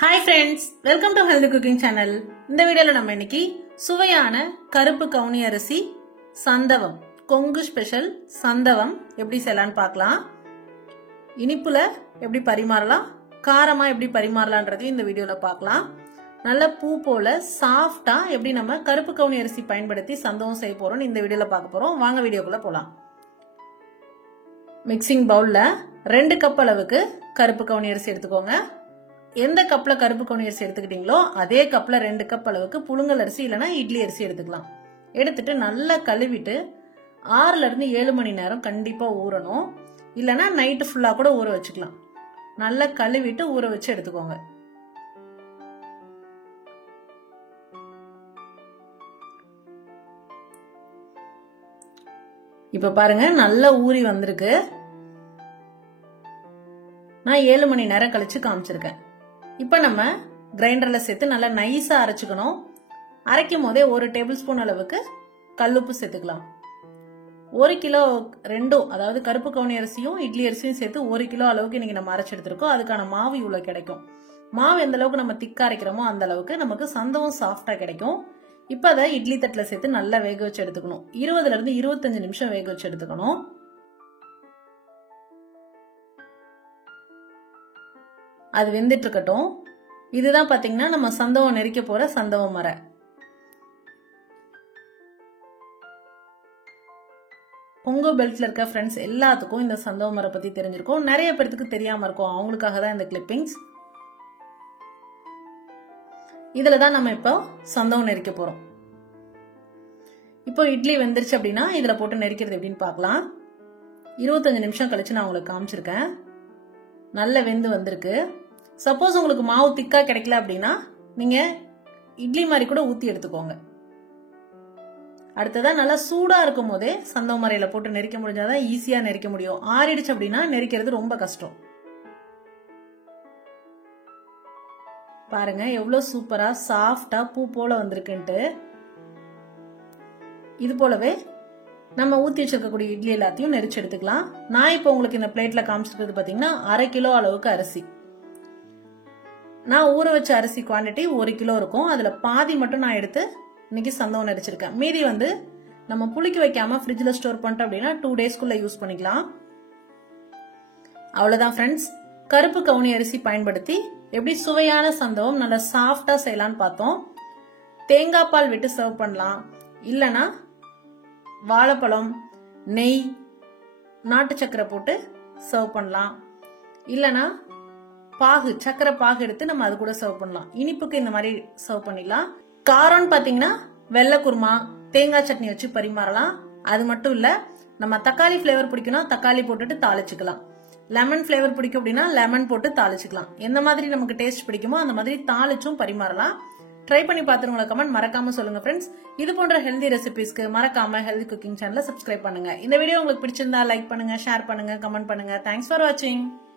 Hi friends, welcome to Healthy Cooking Channel. இந்த வீடியோல நம்ம இன்னைக்கு சுவையான கருப்பு கவுனி அரிசி சந்தவம் கொங்கு ஸ்பெஷல் சந்தவம் எப்படி செய்யலாம்னு பார்க்கலாம். இனிப்புல எப்படி பரிமாறலாம், காரமா எப்படி பரிமாறலாம்ன்றது இந்த வீடியோல பார்க்கலாம். நல்ல பூ போல சாஃப்ட்டா எப்படி நம்ம கருப்பு கவுனி அரிசி பயன்படுத்தி சந்தவம் செய்ய போறோம் இந்த வீடியோல பார்க்க போறோம். வாங்க வீடியோக்குள்ள போலாம். மிக்சிங் பவுல்ல 2 கப் அளவுக்கு கருப்பு கவுனி அரிசி எடுத்துக்கோங்க. எந்த கப்ல கருப்பு கவுனி அரிசி எடுத்துக்கிட்டீங்களோ அதே கப்ல 2 கப் அளவுக்கு புழுங்கல் அரிசி இல்லனா இட்லி அரிசி எடுத்துக்கலாம். எடுத்துட்டு நல்லா கழுவிட்டு 6 ல இருந்து 7 மணி நேரம் கண்டிப்பா ஊறணும். இல்லனா நைட் ஃபுல்லா கூட ஊற வச்சுக்கலாம். நல்லா கழுவிட்டு ஊற வச்சு எடுத்துக்கோங்க. இப்ப பாருங்க நல்லா ஊறி வந்திருக்கு. நான் 7 மணி நேரம் கழிச்சு காமிச்சிருக்கேன். இப்ப நம்ம கிரைண்டர்ல சேர்த்து நல்லா நைஸா அரைச்சுக்கணும். அரைக்கும் போதே 1 டேபிள் ஸ்பூன் அளவுக்கு கல்லுப்பு சேர்த்துக்கலாம். 1 கிலோ ரெண்டும், அதாவது கருப்பு கவுனி அரிசியும் இட்லி அரிசியும் சேர்த்து 1 கிலோ அளவுக்கு இன்னைக்கு நம்ம அரைச்சு எடுத்திருக்கோம். அதுக்கான மாவு இவ்வளவு கிடைக்கும். மாவு எந்த அளவுக்கு நம்ம திக்கா அரைக்கிறோமோ அந்த அளவுக்கு நமக்கு சந்தவும் சாஃப்டா கிடைக்கும். இப்ப அதை இட்லி தட்டுல சேர்த்து நல்லா வேக வச்சு எடுத்துக்கணும். 20 ல இருந்து 25 நிமிஷம் வேக வச்சு எடுத்துக்கணும். அது வெந்துட்டு இருக்கட்டும். இதுதான் பாத்தீங்கன்னா நம்ம சந்தவம் நெரிக்க போற சந்தவம் மர. கொங்கு பெல்ட்ல இருக்க ஃப்ரெண்ட்ஸ் எல்லாத்துக்கும் இந்த சந்தவம் மர பத்தி தெரிஞ்சிருக்கும். நிறைய பேருக்கு தெரியாம இருக்கும். அவங்களுக்காக தான் இந்த கிளிப்பிங்ஸ். இதுலதான் நம்ம இப்போ சந்தவம் நெரிக்க போறோம். இப்போ இட்லி வெந்துருச்சு அப்படின்னா இதுல போட்டு நெரிக்கிறது எப்படின்னு பார்க்கலாம். 25 நிமிஷம் கழிச்சு நான் உங்களுக்கு காமிச்சிருக்கேன். நல்ல வெந்து வந்திருக்கு. சப்போஸ் உங்களுக்கு மாவு திக்கா கிடைக்கல அப்படின்னா நீங்க இட்லி மாதிரி கூட ஊத்தி எடுத்துக்கோங்க. அடுத்ததா நல்லா சூடா இருக்கும் போதே சந்தவம் மரையில போட்டு நெரிக்க முடிஞ்சாதான் ஈஸியா நெரிக்க முடியும். ஆறிடுச்சு அப்படின்னா நெரிக்கிறது ரொம்ப கஷ்டம். பாருங்க எவ்வளவு சூப்பரா சாஃப்டா பூ போல வந்திருக்குன்ட்டு. இது போலவே நம்ம ஊத்தி வச்சிருக்கக்கூடிய இட்லி எல்லாத்தையும் நெரிச்சு எடுத்துக்கலாம். நான் இப்போ உங்களுக்கு இந்த பிளேட்ல காமிச்சிருக்கிறது பாத்தீங்கன்னா 1/2 கிலோ அளவுக்கு அரிசி. நான் ஊற வச்ச அரிசி குவான்டிட்டி 1 கிலோ இருக்கும். அதுல பாதி மட்டும் நான் எடுத்து இன்னைக்கு சந்தவம் நெரிச்சிருக்கேன். மீதி நம்ம புளிக்க வைக்காம ஃப்ரிட்ஜ்ல ஸ்டோர் பண்ணிட்டோம் அப்படின்னா 2 டேஸ்க்குள்ள யூஸ் பண்ணிக்கலாம். அவ்வளவுதான் ஃப்ரெண்ட்ஸ், கருப்பு கவுனி அரிசி பயன்படுத்தி எப்படி சுவையான சந்தவம் நல்லா சாஃப்டா செய்யலாம்னு பார்த்தோம். தேங்காய் பால் விட்டு சர்வ் பண்ணலாம். இல்லனா வாழைப்பழம், நெய், நாட்டு சக்கரை போட்டு சர்வ் பண்ணலாம். இல்லனா பாகு, சக்கரை பாகு எடுத்து நம்ம அது கூட சர்வ் பண்ணலாம். இனிப்புக்கு இந்த மாதிரி சர்வ் பண்ணிடலாம். காரம்னு பாத்தீங்கன்னா வெள்ளை குருமா, தேங்காய் சட்னி வச்சு பரிமாறலாம். அது மட்டும் இல்ல, நம்ம தக்காளி பிளேவர் பிடிக்கும்னா தக்காளி போட்டுட்டு தாளிச்சுக்கலாம். லெமன் பிளேவர் பிடிக்கும் அப்படின்னா லெமன் போட்டு தாளிச்சுக்கலாம். எந்த மாதிரி நமக்கு டேஸ்ட் பிடிக்குமோ அந்த மாதிரி தாளிச்சும் பரிமாறலாம். ட்ரை பண்ணி பார்த்துருங்களா கமெண்ட் மறக்காம சொல்லுங்க ஃப்ரெண்ட்ஸ். இது போன்ற ஹெல்தி ரெசிபிஸ்க்கு மறக்காம ஹெல்தி குக்கிங் சேனலை சப்ஸ்கிரைப் பண்ணுங்க. இந்த வீடியோ உங்களுக்கு பிடிச்சிருந்தா லைக் பண்ணுங்க, ஷேர் பண்ணுங்க, கமெண்ட் பண்ணுங்க. தேங்க்ஸ் ஃபார் வாட்சிங்.